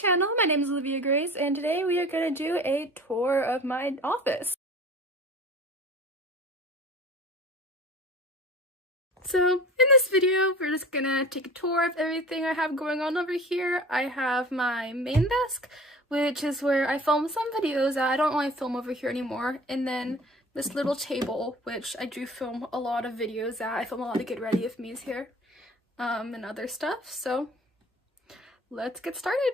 channel. My name is Olivia-Grace and today we are going to do a tour of my office. So in this video, we're just gonna take a tour of everything I have going on over here. I have my main desk, which is where I film some videos that I don't really film over here anymore. And then this little table, which I do film a lot of videos at. I film a lot of Get Ready With Me's here, and other stuff. So let's get started.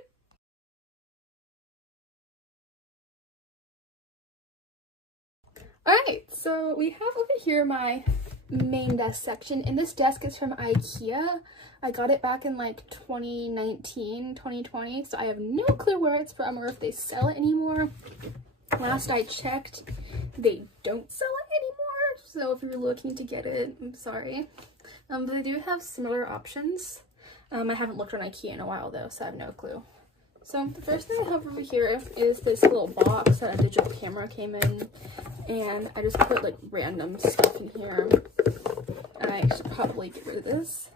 Alright, so we have over here my main desk section, and this desk is from IKEA. I got it back in like 2019, 2020, so I have no clue where it's from or if they sell it anymore. Last I checked, they don't sell it anymore, so if you're looking to get it, I'm sorry. But they do have similar options. I haven't looked on IKEA in a while though, so I have no clue. So the first thing I have over here is this little box that a digital camera came in, and I just put like random stuff in here. I should probably get rid of this.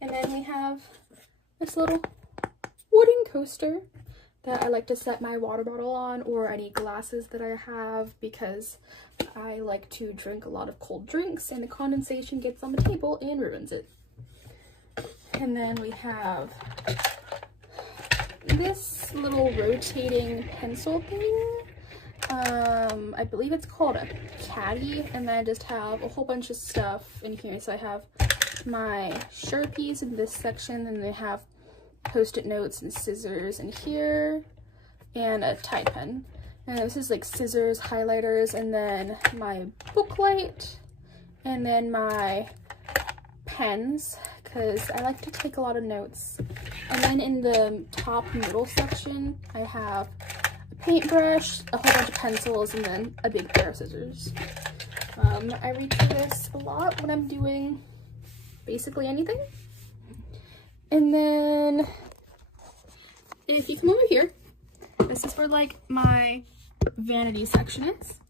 And then we have this little wooden coaster that I like to set my water bottle on or any glasses that I have, because I like to drink a lot of cold drinks and the condensation gets on the table and ruins it. And then we have this little rotating pencil thing. I believe it's called a caddy, and then I just have a whole bunch of stuff in here. So I have my Sharpies in this section, and I have post-it notes and scissors in here, and a Tide pen. And this is like scissors, highlighters, and then my book light, and then my pens, because I like to take a lot of notes. And then in the top middle section, I have a paintbrush, a whole bunch of pencils, and then a big pair of scissors. I reach for this a lot when I'm doing basically anything. And then if you come over here, this is where like my vanity section is.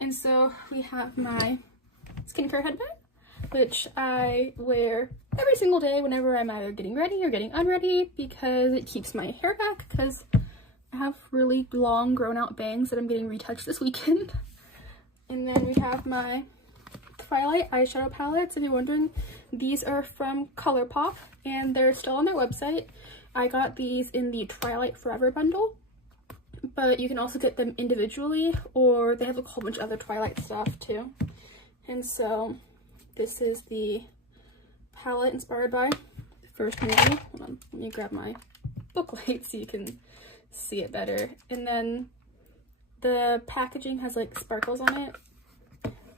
And so we have my skincare headband, which I wear every single day whenever I'm either getting ready or getting unready, because it keeps my hair back, because I have really long grown out bangs that I'm getting retouched this weekend. And then we have my Twilight eyeshadow palettes. If you're wondering, these are from ColourPop and they're still on their website. I got these in the Twilight Forever bundle, but you can also get them individually, or they have a whole bunch of other Twilight stuff too. And so this is the palette inspired by the first movie. Hold on, let me grab my book light so you can see it better. And then the packaging has like sparkles on it.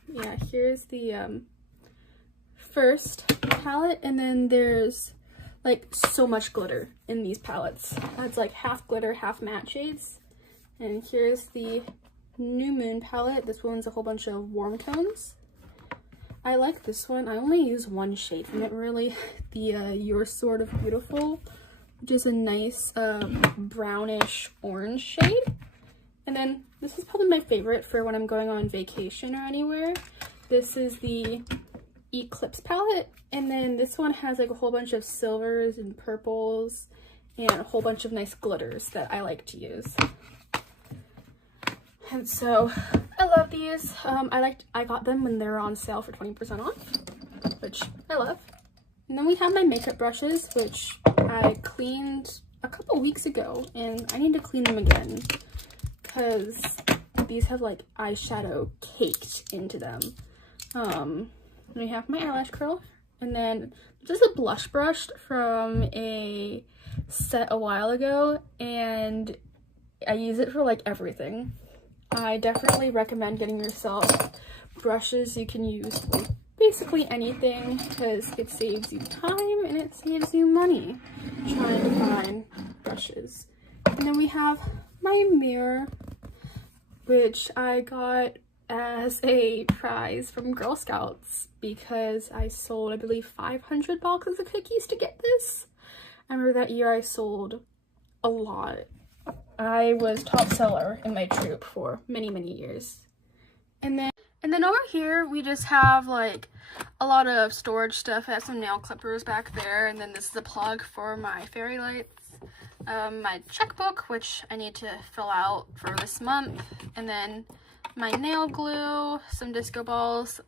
Yeah, here's the first palette, and then there's like so much glitter in these palettes. It's like half glitter, half matte shades. And here's the New Moon palette. This one's a whole bunch of warm tones. I like this one. I only use one shade from it really, the You're Sort of Beautiful, which is a nice brownish orange shade. And then this is probably my favorite for when I'm going on vacation or anywhere. This is the Eclipse palette, and then this one has like a whole bunch of silvers and purples and a whole bunch of nice glitters that I like to use. And so I love these. I got them when they were on sale for 20% off, which I love. And then we have my makeup brushes, which I cleaned a couple weeks ago, and I need to clean them again because these have like eyeshadow caked into them. We have my eyelash curl, and then this is a blush brush from a set a while ago, and I use it for like everything. I definitely recommend getting yourself brushes you can use for basically anything, because it saves you time and it saves you money trying to find brushes. And then we have my mirror, which I got as a prize from Girl Scouts because I sold, I believe, 500 boxes of cookies to get this. I remember that year I sold a lot. I was top seller in my troop for many, many years. And then over here we just have like a lot of storage stuff. I have some nail clippers back there, and then this is a plug for my fairy lights. my checkbook, which I need to fill out for this month, and then my nail glue, some disco balls,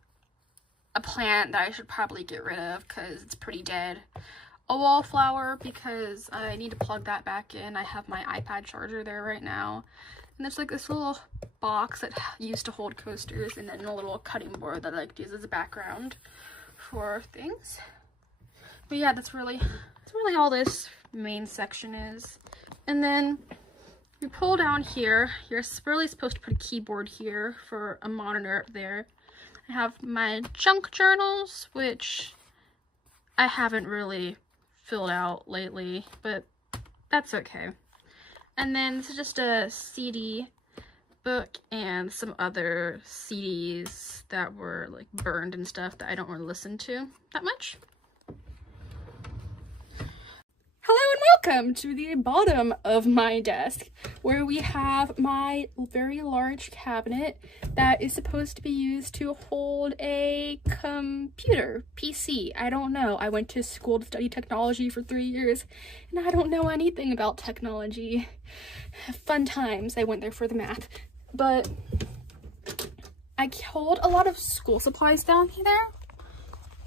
a plant that I should probably get rid of because it's pretty dead, a wallflower because I need to plug that back in. I have my iPad charger there right now, and there's like this little box that used to hold coasters, and then a little cutting board that I like to use as a background for things. But yeah, that's really all this main section is. And then you pull down here, you're really supposed to put a keyboard here for a monitor up there. I have my junk journals, which I haven't really filled out lately, but that's okay. And then this is just a CD book and some other CDs that were like burned and stuff that I don't really listen to that much. Hello and welcome to the bottom of my desk, where we have my very large cabinet that is supposed to be used to hold a computer, PC. I don't know. I went to school to study technology for 3 years, and I don't know anything about technology. Fun times. I went there for the math. But I hold a lot of school supplies down here,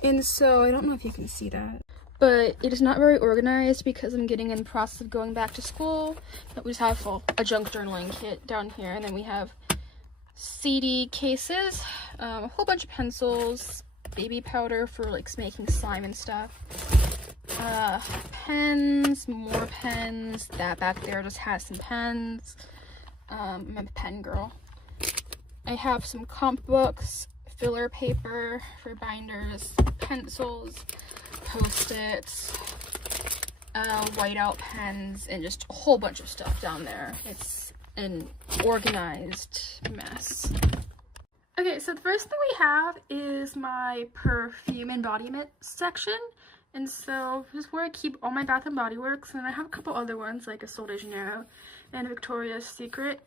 and so I don't know if you can see that. But it is not very organized because I'm getting in the process of going back to school. But we just have a junk journaling kit down here, and then we have CD cases, a whole bunch of pencils, baby powder for like making slime and stuff, pens, more pens. That back there just has some pens. I'm a pen girl. I have some comp books, filler paper for binders, pencils, Post-its, whiteout pens, and just a whole bunch of stuff down there. It's an organized mess. Okay, so the first thing we have is my perfume and body mist section. And so this is where I keep all my Bath & Body Works, and I have a couple other ones like a Sol de Janeiro and Victoria's Secret.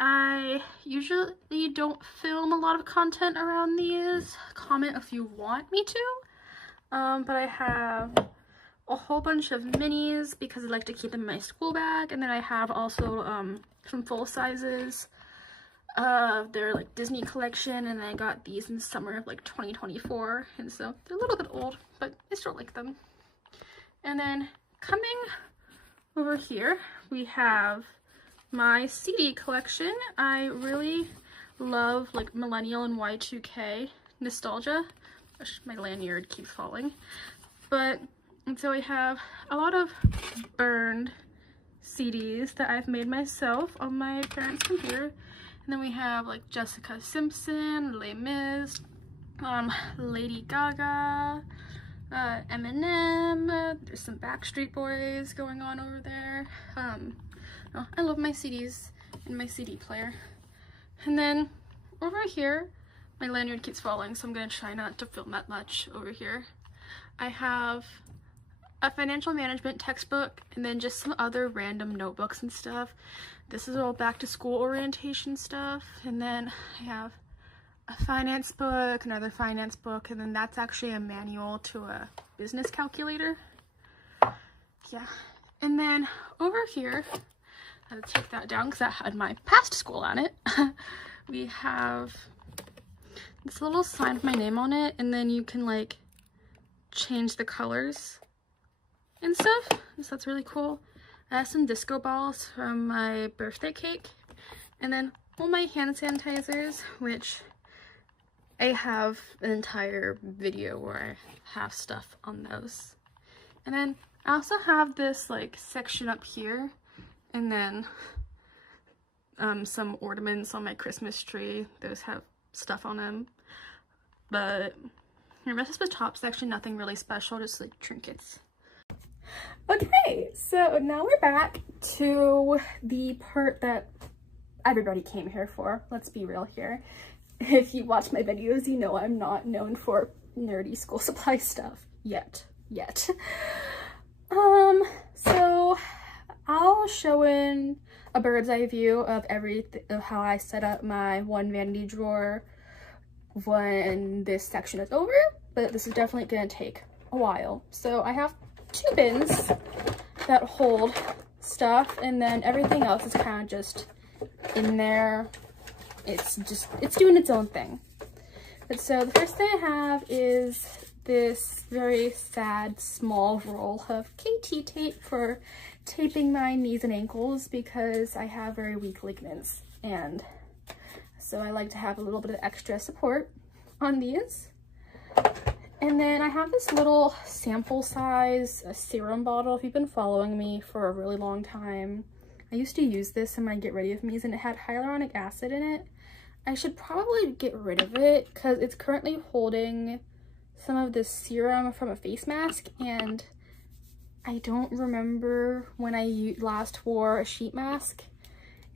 I usually don't film a lot of content around these. Comment if you want me to. But I have a whole bunch of minis because I like to keep them in my school bag, and then I have also some full sizes of their like Disney collection, and I got these in the summer of like 2024, and so they're a little bit old, but I still like them. And then coming over here, we have my CD collection. I really love like millennial and Y2K nostalgia. My lanyard keeps falling. And so I have a lot of burned CDs that I've made myself on my parents' computer. And then we have like Jessica Simpson, Les Mis, Lady Gaga, Eminem. There's some Backstreet Boys going on over there. I love my CDs and my CD player. And then over here, my lanyard keeps falling, so I'm going to try not to film that much over here. I have a financial management textbook, and then just some other random notebooks and stuff. This is all back to school orientation stuff. And then I have a finance book, another finance book, and then that's actually a manual to a business calculator. Yeah. And then over here, I had to take that down because that had my past school on it. We have this little sign with my name on it, and then you can like change the colors and stuff, so that's really cool. I have some disco balls from my birthday cake, and then all my hand sanitizers, which I have an entire video where I have stuff on those. And then I also have this like section up here, and then some ornaments on my Christmas tree. Those have stuff on them, but the rest of the top section, nothing really special, just like trinkets. Okay, so now we're back to the part that everybody came here for. Let's be real here. If you watch my videos, you know I'm not known for nerdy school supply stuff yet. So I'll show in a bird's eye view of everything, of how I set up my one vanity drawer when this section is over, but this is definitely gonna take a while. So I have 2 bins that hold stuff, and then everything else is kind of just in there. It's doing its own thing. But so the first thing I have is this very sad small roll of KT tape for taping my knees and ankles because I have very weak ligaments, and so I like to have a little bit of extra support on these. And then I have this little sample size serum bottle. If you've been following me for a really long time, I used to use this in my get ready with me's, and it had hyaluronic acid in it. I should probably get rid of it because it's currently holding some of this serum from a face mask, and I don't remember when I last wore a sheet mask,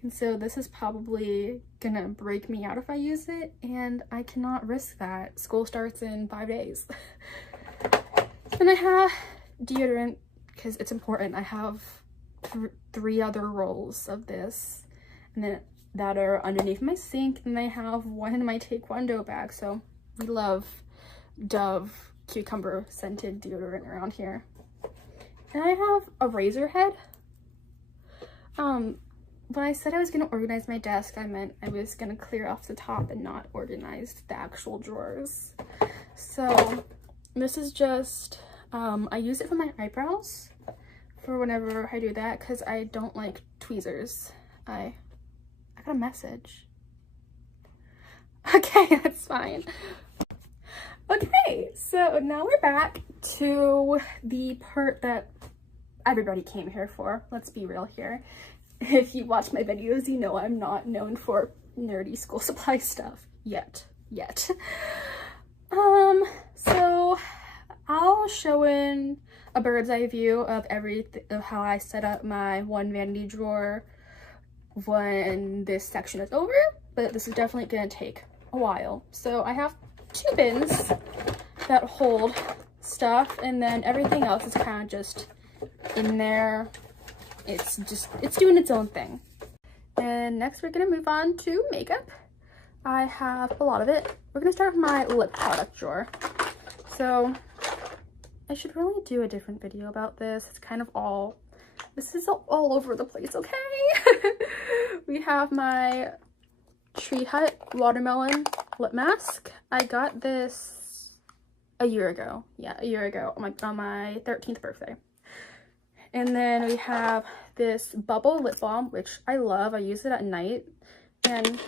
and so this is probably gonna break me out if I use it, and I cannot risk that. School starts in 5 days. Then I have deodorant because it's important. I have 3 other rolls of this, and then that are underneath my sink, and I have one in my taekwondo bag. So we love Dove cucumber scented deodorant around here. And I have a razor head. When I said I was going to organize my desk, I meant I was going to clear off the top and not organize the actual drawers. So this is just, I use it for my eyebrows for whenever I do that because I don't like tweezers. I got a message. Okay, that's fine. Okay, so now we're back to the part that everybody came here for. Let's be real here. If you watch my videos, you know I'm not known for nerdy school supply stuff yet. So I'll show in a bird's eye view of of how I set up my one vanity drawer when this section is over, but this is definitely gonna take a while. So I have 2 bins that hold stuff, and then everything else is kind of just in there. It's doing its own thing. And next we're gonna move on to makeup. I have a lot of it. We're gonna start with my lip product drawer. So I should really do a different video about this. It's kind of this is all over the place, okay? We have my Tree Hut Watermelon Lip Mask. I got this a year ago. Yeah, a year ago on my 13th birthday. And then we have this Bubble Lip Balm, which I love. I use it at night, and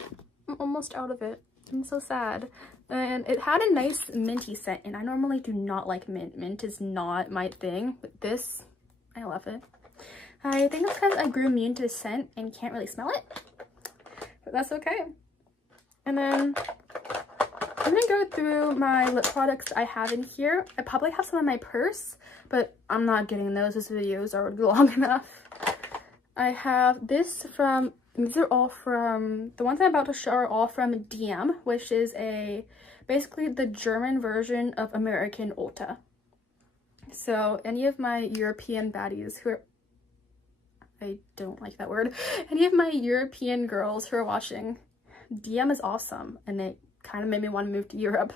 I'm almost out of it. I'm so sad. And it had a nice minty scent, and I normally do not like mint. Mint is not my thing, but this, I love it. I think it's because I grew immune to the scent and can't really smell it, but that's okay. And then I'm gonna go through my lip products I have in here. I probably have some in my purse, but I'm not getting those. This video is already long enough. I have this from, these are all from, the ones I'm about to show are all from DM, which is basically the German version of American Ulta. So any of my European baddies who are, I don't like that word, any of my European girls who are watching, DM is awesome, and it kind of made me want to move to Europe.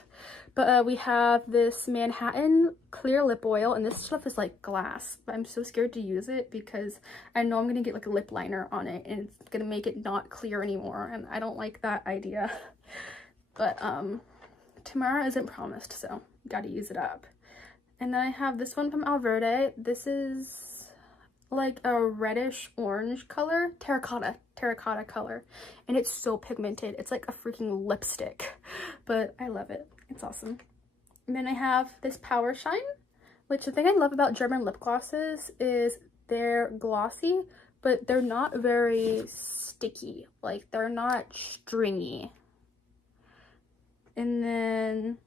But we have this Manhattan clear lip oil, and this stuff is like glass, but I'm so scared to use it because I know I'm gonna get like a lip liner on it and it's gonna make it not clear anymore, and I don't like that idea. But tomorrow isn't promised, so gotta use it up. And then I have this one from Alverde. This is like a reddish orange color, terracotta color, and it's so pigmented. It's like a freaking lipstick, but I love it. It's awesome. And then I have this Power Shine, which the thing I love about German lip glosses is they're glossy, but they're not very sticky. Like, they're not stringy. And then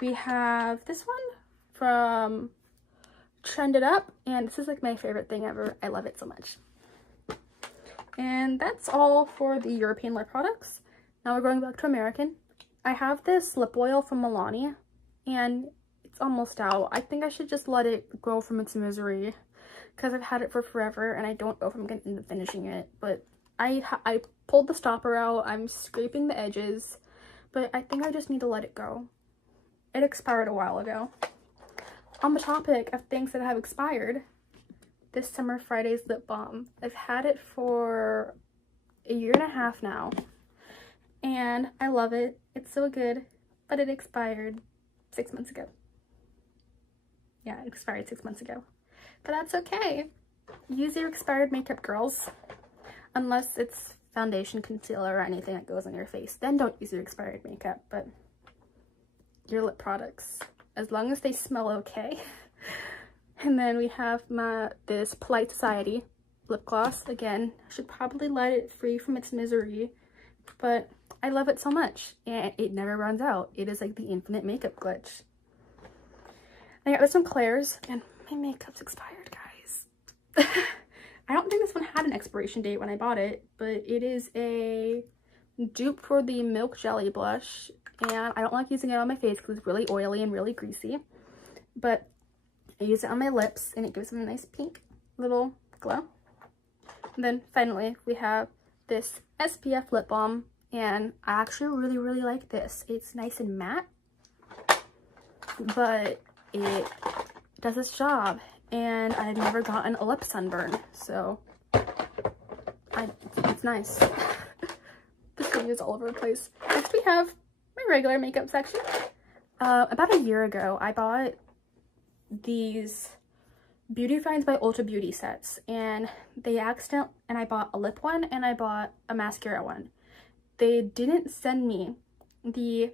we have this one from Trended Up, and this is like my favorite thing ever. I love it so much. And that's all for the European lip products. Now we're going back to American. I have this lip oil from Milani, and it's almost out. I think I should just let it go from its misery because I've had it for forever, and I don't know if I'm going to end up finishing it. But I pulled the stopper out. I'm scraping the edges, but I think I just need to let it go. It expired a while ago. On the topic of things that have expired, this Summer Fridays lip balm. I've had it for a year and a half now, and I love it. It's so good, but it expired 6 months ago. Yeah, it expired 6 months ago, but that's okay. Use your expired makeup, girls. Unless it's foundation, concealer, or anything that goes on your face, then don't use your expired makeup. But your lip products, as long as they smell okay. And then we have this Polite Society lip gloss. Again, I should probably let it free from its misery, but I love it so much, and it never runs out. It is like the infinite makeup glitch. I got this from Claire's, and my makeup's expired, guys. I don't think this one had an expiration date when I bought it, but it is a dupe for the Milk Jelly blush, and I don't like using it on my face because it's really oily and really greasy, but I use it on my lips and it gives them a nice pink little glow. And then finally we have this SPF lip balm, and I actually really like this. It's nice and matte, but it does its job, and I've never gotten a lip sunburn, so it's nice. This video is all over the place. Next we have my regular makeup section. About a year ago I bought these Beauty Finds by Ulta Beauty sets, and I bought a lip one and I bought a mascara one. They didn't send me the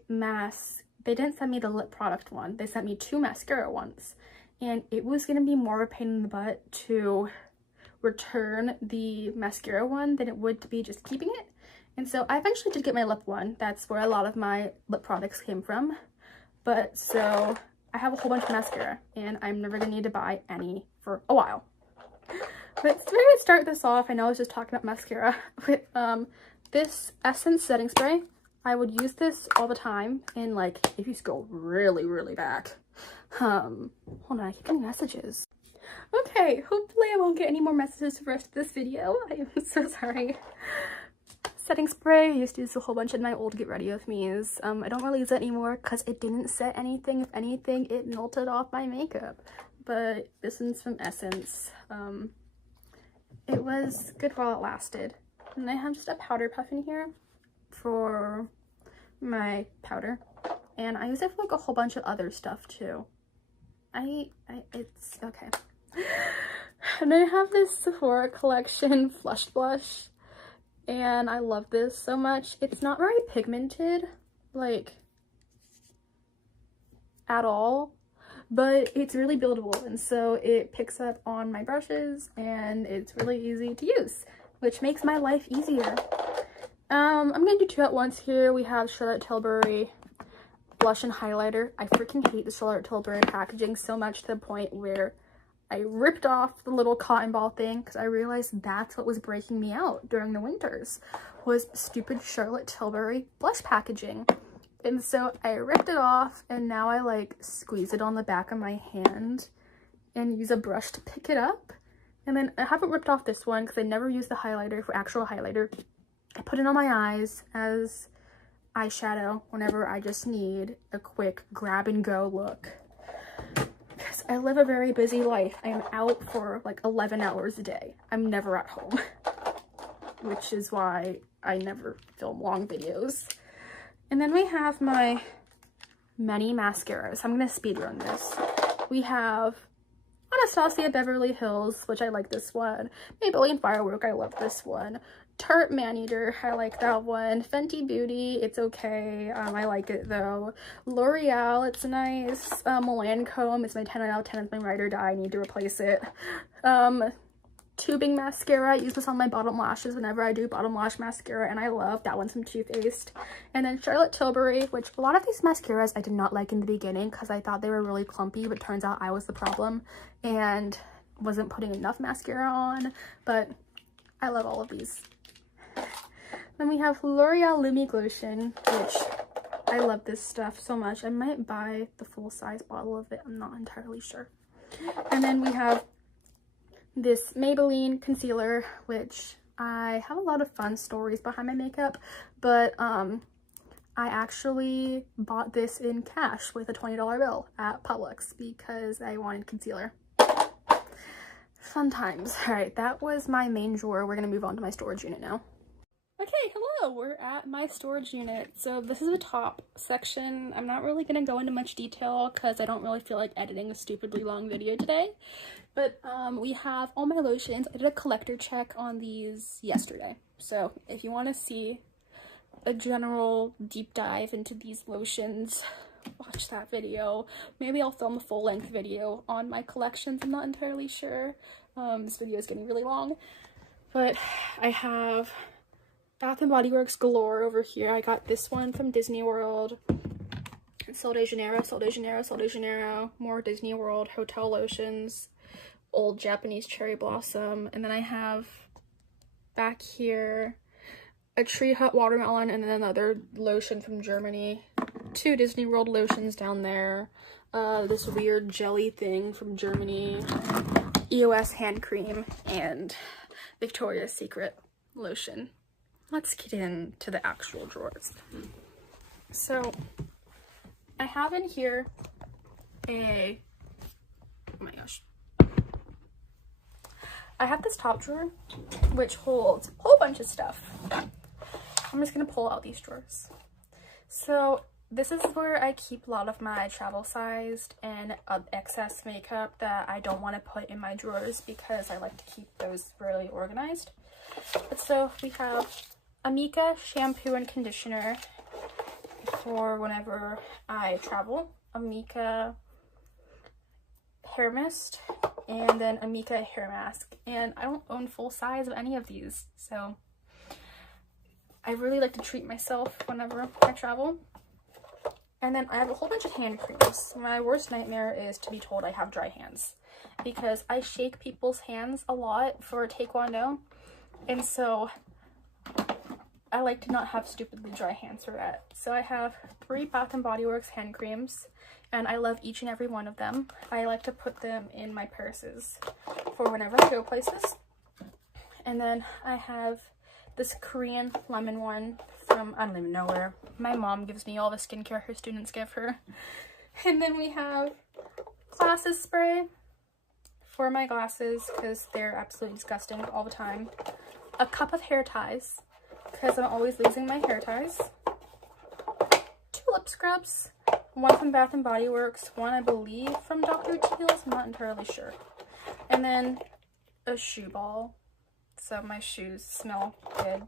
lip product one. They sent me 2 mascara ones, and it was gonna be more of a pain in the butt to return the mascara one than it would to be just keeping it. And so I eventually did get my lip one. That's where a lot of my lip products came from. But so I have a whole bunch of mascara, and I'm never gonna need to buy any for a while. But to start this off, I know I was just talking about mascara, with this Essence setting spray. I would use this all the time, and like if you scroll really back, hold on, I keep getting messages. Okay, hopefully I won't get any more messages for the rest of this video. I am so sorry. Setting spray, I used to use a whole bunch in my old Get Ready With Me's. I don't really use it anymore because it didn't set anything. If anything, it melted off my makeup. But this one's from Essence. It was good while it lasted. And I have just a powder puff in here for my powder, and I use it for like a whole bunch of other stuff too. It's okay. And I have this Sephora collection Flush Blush, and I love this so much. It's not very pigmented, like, at all, but it's really buildable, and so it picks up on my brushes, and it's really easy to use, which makes my life easier. I'm gonna do 2 at once here. We have Charlotte Tilbury blush and highlighter. I freaking hate the Charlotte Tilbury packaging so much to the point where I ripped off the little cotton ball thing because I realized that's what was breaking me out during the winters, was stupid Charlotte Tilbury blush packaging. And so I ripped it off, and now I like squeeze it on the back of my hand and use a brush to pick it up. And then I haven't ripped off this one because I never use the highlighter for actual highlighter. I put it on my eyes as eyeshadow whenever I just need a quick grab and go look. Because I live a very busy life. I am out for like 11 hours a day. I'm never at home. Which is why I never film long videos. And then we have my many mascaras. I'm going to speed run this. We have Anastasia Beverly Hills, which I like this one. Maybelline Firework, I love this one. Tarte Maneater, I like that one. Fenty Beauty, it's okay. I like it though. L'Oreal, it's nice. Lancome is my 10 out of 10. It's my ride or die. I need to replace it. Tubing mascara, I use this on my bottom lashes whenever I do bottom lash mascara, and I love that one's from Too Faced. And then Charlotte Tilbury, which a lot of these mascaras I did not like in the beginning because I thought they were really clumpy, but turns out I was the problem and wasn't putting enough mascara on, but I love all of these. Then we have L'Oreal Lumi Glotion, which I love this stuff so much. I might buy the full-size bottle of it. I'm not entirely sure. And then we have this Maybelline concealer, which I have a lot of fun stories behind my makeup, but I actually bought this in cash with a $20 bill at Publix because I wanted concealer. Fun times. All right, that was my main drawer. We're gonna move on to my storage unit now. Okay, hello, we're at my storage unit. So this is the top section. I'm not really gonna go into much detail because I don't really feel like editing a stupidly long video today. But we have all my lotions. I did a collector check on these yesterday. So if you want to see a general deep dive into these lotions, watch that video. Maybe I'll film a full-length video on my collections. I'm not entirely sure. This video is getting really long. But I have Bath & Body Works galore over here. I got this one from Disney World. Sol de Janeiro, Sol de Janeiro, Sol de Janeiro. More Disney World hotel lotions. Old Japanese cherry blossom. And then I have back here a Tree Hut watermelon and then another lotion from Germany. 2 Disney World lotions down there. This weird jelly thing from Germany. EOS hand cream and Victoria's Secret lotion. Let's get into the actual drawers. So I have in here oh my gosh. I have this top drawer which holds a whole bunch of stuff. I'm just gonna pull out these drawers. So this is where I keep a lot of my travel sized and excess makeup that I don't want to put in my drawers because I like to keep those really organized. But so we have Amika shampoo and conditioner for whenever I travel, Amika hair mist, and then Amika hair mask. And I don't own full size of any of these, so I really like to treat myself whenever I travel. And then I have a whole bunch of hand creams. My worst nightmare is to be told I have dry hands because I shake people's hands a lot for Taekwondo, and so I like to not have stupidly dry hands for that. So I have 3 Bath & Body Works hand creams, and I love each and every one of them. I like to put them in my purses for whenever I go places. And then I have this Korean lemon one from I don't even know where. My mom gives me all the skincare her students give her. And then we have glasses spray for my glasses because they're absolutely disgusting all the time. A cup of hair ties because I'm always losing my hair ties. 2 lip scrubs, one from Bath & Body Works, one I believe from Dr. Teal's, I'm not entirely sure. And then a shoe ball, so my shoes smell good.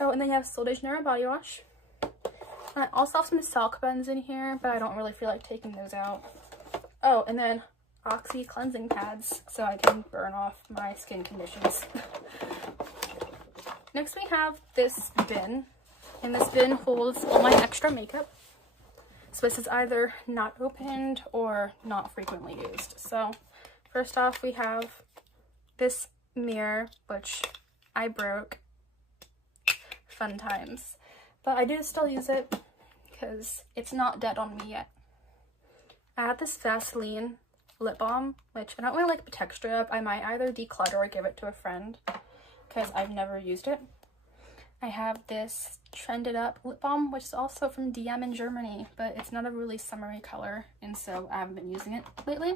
Oh, and then you have Sol de Janeiro body wash. And I also have some Salk buns in here, but I don't really feel like taking those out. Oh, and then Oxy cleansing pads, so I can burn off my skin conditions. Next we have this bin, and this bin holds all my extra makeup. So this is either not opened or not frequently used. So first off we have this mirror, which I broke. Fun times. But I do still use it because it's not dead on me yet. I have this Vaseline lip balm, which I don't really like the texture of. I might either declutter or give it to a friend because I've never used it. I have this Trended Up lip balm, which is also from DM in Germany, but it's not a really summery color, and so I haven't been using it lately.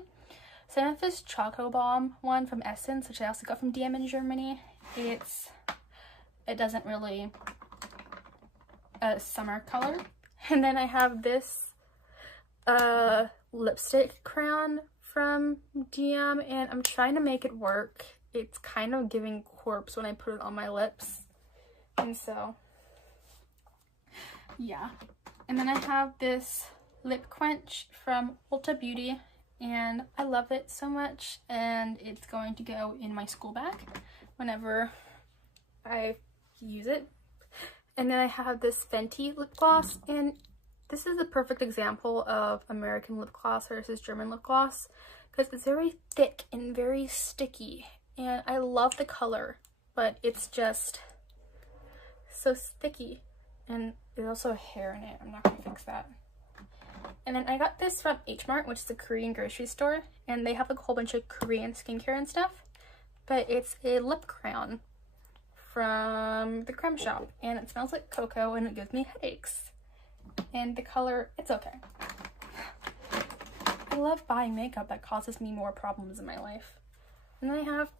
So I have this Choco Balm one from Essence, which I also got from DM in Germany. It doesn't really a summer color. And then I have this lipstick crayon from DM, and I'm trying to make it work. It's kind of giving corpse when I put it on my lips, and so yeah. And then I have this lip quench from Ulta Beauty, and I love it so much, and it's going to go in my school bag whenever I use it. And then I have this Fenty lip gloss, and this is the perfect example of American lip gloss versus German lip gloss because it's very thick and very sticky, and I love the color, but it's just so sticky, and there's also hair in it. I'm not gonna fix that. And then I got this from H Mart, which is a Korean grocery store, and they have like a whole bunch of Korean skincare and stuff, but it's a lip crayon from the Creme Shop, and it smells like cocoa and it gives me headaches. And the color, it's okay. I love buying makeup that causes me more problems in my life. And then I have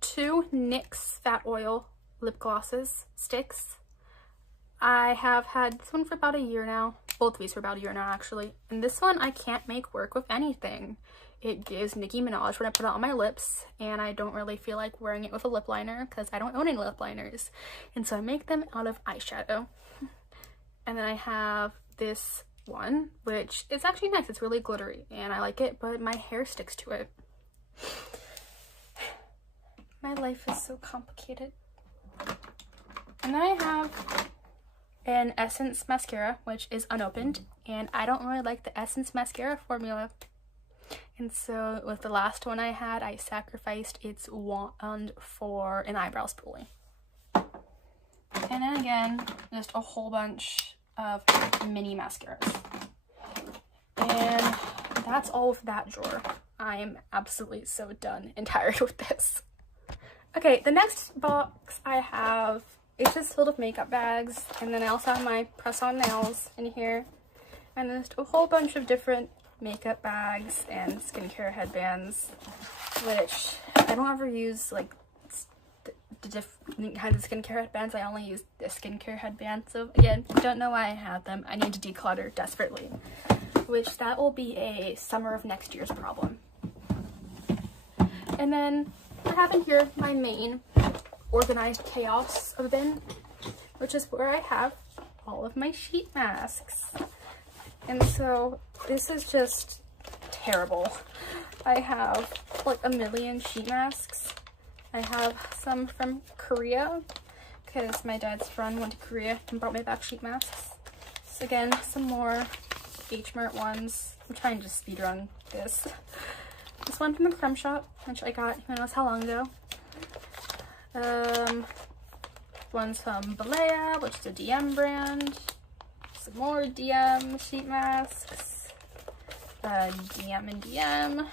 two NYX Fat Oil lip glosses sticks. I have had this one for about a year now. Both of these for about a year now, actually. And this one I can't make work with anything. It gives Nicki Minaj when I put it on my lips, and I don't really feel like wearing it with a lip liner because I don't own any lip liners. And so I make them out of eyeshadow. And then I have this one, which is actually nice. It's really glittery and I like it, but my hair sticks to it. My life is so complicated. And then I have an Essence mascara, which is unopened, and I don't really like the Essence mascara formula. And so with the last one I had, I sacrificed its wand for an eyebrow spoolie. And then again, just a whole bunch of mini mascaras. And that's all of that drawer. I am absolutely so done and tired with this. Okay, the next box I have is just filled with makeup bags, and then I also have my press-on nails in here, and there's a whole bunch of different makeup bags and skincare headbands, which I don't ever use like the different kinds of skincare headbands. I only use the skincare headband, so again, don't know why I have them. I need to declutter desperately, which that will be a summer of next year's problem. And then I have in here my main organized chaos of bin, which is where I have all of my sheet masks. And so this is just terrible. I have like a million sheet masks. I have some from Korea because my dad's friend went to Korea and brought me back sheet masks. So again, some more H-Mart ones. I'm trying to speed run this. This one from the Creme Shop, which I got who knows how long ago. One's from Balea, which is a DM brand. Some more DM sheet masks. DM and DM.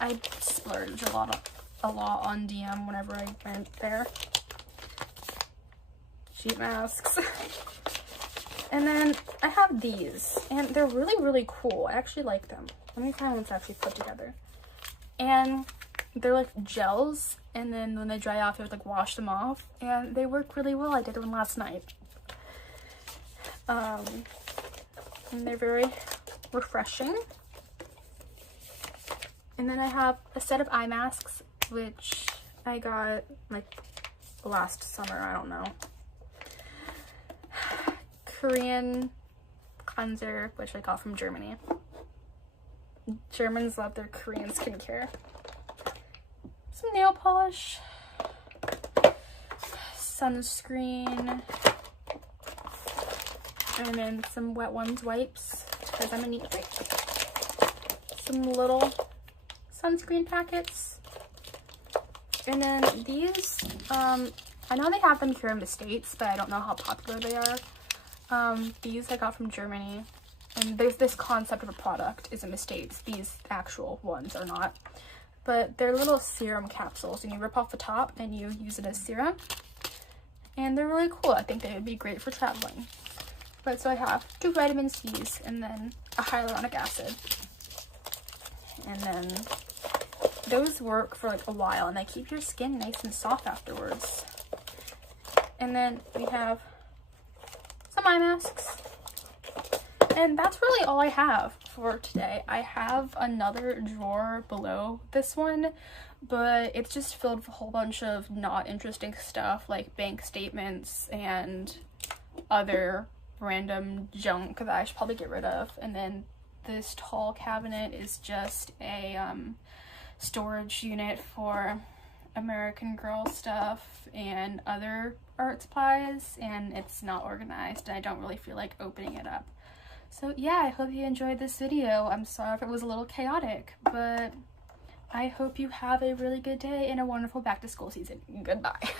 I splurged a lot on DM whenever I went there. Sheet masks. And then I have these, and they're really, really cool. I actually like them. Let me find ones actually put together. And they're like gels, and then when they dry off, you have to like wash them off, and they work really well. I did one last night. And they're very refreshing. And then I have a set of eye masks, which I got like last summer, I don't know. Korean cleanser, which I got from Germany. Germans love their Korean skincare. Some nail polish, sunscreen, and then some Wet Ones wipes because I'm a neat freak. Some little sunscreen packets, and then these. I know they have them here in the States, but I don't know how popular they are. These I got from Germany, and there's this concept of a product is in the States. These actual ones are not. But they're little serum capsules, and you rip off the top and you use it as serum. And they're really cool. I think they would be great for traveling. But so I have 2 vitamin C's and then a hyaluronic acid. And then those work for like a while, and they keep your skin nice and soft afterwards. And then we have some eye masks. And that's really all I have for today. I have another drawer below this one, but it's just filled with a whole bunch of not interesting stuff like bank statements and other random junk that I should probably get rid of. And then this tall cabinet is just a storage unit for American Girl stuff and other art supplies, and it's not organized, and I don't really feel like opening it up. So yeah, I hope you enjoyed this video. I'm sorry if it was a little chaotic, but I hope you have a really good day and a wonderful back to school season. Goodbye.